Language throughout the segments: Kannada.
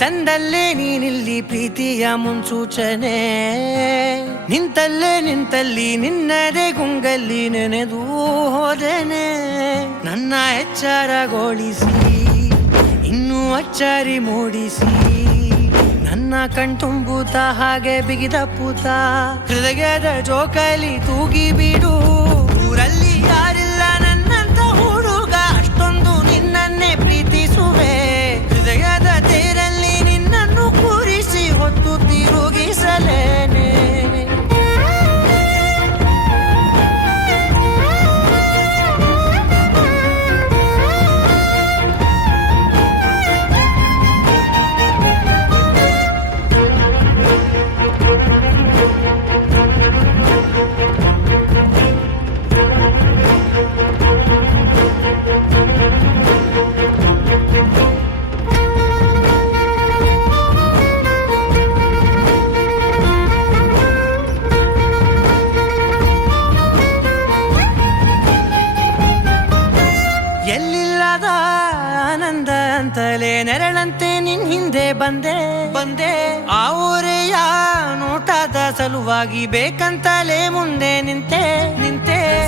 ತಂದಲ್ಲೇ ನೀನಿಲ್ಲಿ ಪ್ರೀತಿಯ ಮುನ್ಸೂಚನೆ, ನಿಂತಲ್ಲಿ ನಿನ್ನದೇ ಗುಂಗಲ್ಲಿ ನೆನೆದು ಹೋದೆನೆ. ನನ್ನ ಎಚ್ಚರಗೊಳಿಸಿ ಇನ್ನೂ ಅಚ್ಚರಿ ಮೂಡಿಸಿ, ನನ್ನ ಕಣ್ತುಂಬುತ್ತ ಹಾಗೆ ಬಿಗಿದ ಪೂತ, ಹೃದಯದ ಜೋಕಾಲಿ ತೂಗಿ ಬಿಡು. ಊರಲ್ಲಿ ಯಾರಿಲ್ಲ ನನ್ನಂತ ಹುಡುಗ, ಅಷ್ಟೊಂದು ನಿನ್ನನ್ನೇ ಪ್ರೀತಿಸುವೆ. ಹೃದಯದ ತೇರಲ್ಲಿ ನಿನ್ನನ್ನು ಕೂರಿಸಿ ಹೊತ್ತು ತಿರುಗಿಸಲೇನೆ. ಎಲ್ಲಿಲ್ಲದ ಆನಂದ ಅಂತಲೇ ನೆರಳಂತೆ ನಿನ್ ಹಿಂದೆ ಬಂದೆ. ಆ ಊರೆಯ ನೋಟದ ಸಲುವಾಗಿ ಬೇಕಂತಲೇ ಮುಂದೆ ನಿಂತೆ.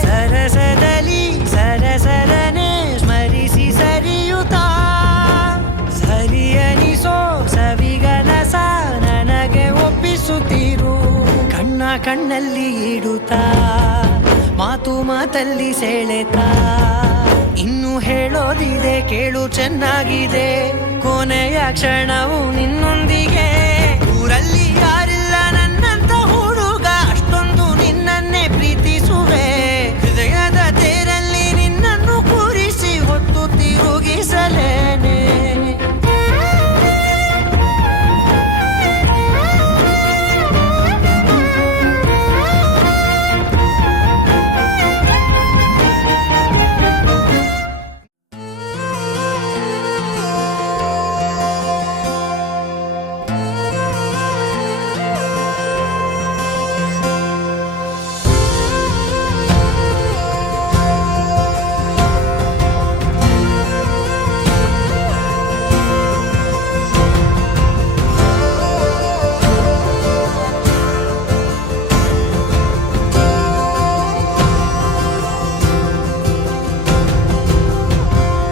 ಸರಸದಲ್ಲಿ ಸರಸರನೆ ಸ್ಮರಿಸಿ ಸರಿಯುತ್ತಾ, ಸರಿಯನಿಸೋ ಸವಿಗನಸ ನನಗೆ ಒಪ್ಪಿಸುತ್ತೀರು. ಕಣ್ಣಲ್ಲಿ ಇಡುತ್ತಾ, ಮಾತಲ್ಲಿ ಸೆಳೆತಾ, ಇನ್ನು ಹೇಳೋದಿದೆ ಕೇಳು ಚೆನ್ನಾಗಿದೆ. ಕೊನೆಯ ಕ್ಷಣವು ನಿನ್ನೊಂದಿಗೆ. ಊರಲ್ಲಿ ಯಾರಿಲ್ಲ ನನ್ನಂತ ಹುಡುಗ, ಅಷ್ಟೊಂದು ನಿನ್ನನ್ನೇ ಪ್ರೀತಿಸುವೆ. ಹೃದಯದ ತೇರಲ್ಲಿ ನಿನ್ನನ್ನು ಕೂರಿಸಿ ಹೊತ್ತು ತಿರುಗಿಸಲೇನೆ.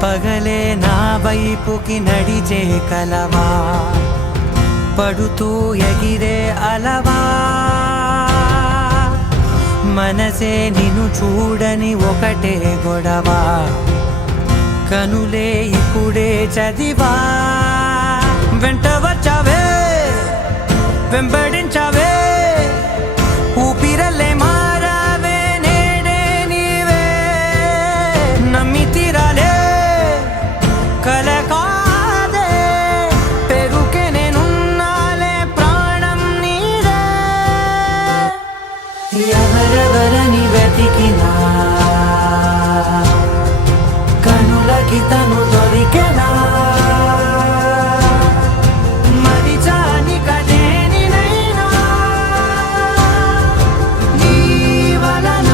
పగలే నా వైపుకి నడిచే కలవా, పడుతూ ఎగిరే అలవా. మనసే నిన్ను చూడని ఒకటే గొడవ, కనులే ఇప్పుడే చదివా. వెంట వచ్చావే వెంబడించావే, ఊపిరల్లే మారావే నేడే నీవే. నమ్మి తీరాలే కల కాదే, పెరుకే నేనున్నాలే ప్రాణం నీదే. ఎవరెవరని వెతికినా కనులకి తను దొరికెనా. మరిచాని కదేనినైనా నీ వలన.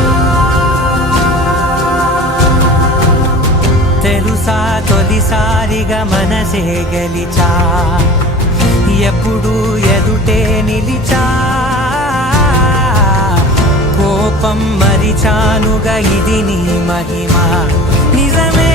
తెలుసా తొలిసారిగా మనసే గెలిచా, ఎప్పుడు ఎదుటే నిలిచా. కోపం మరిచానుగా ఇది నీ మహిమ నిజమే.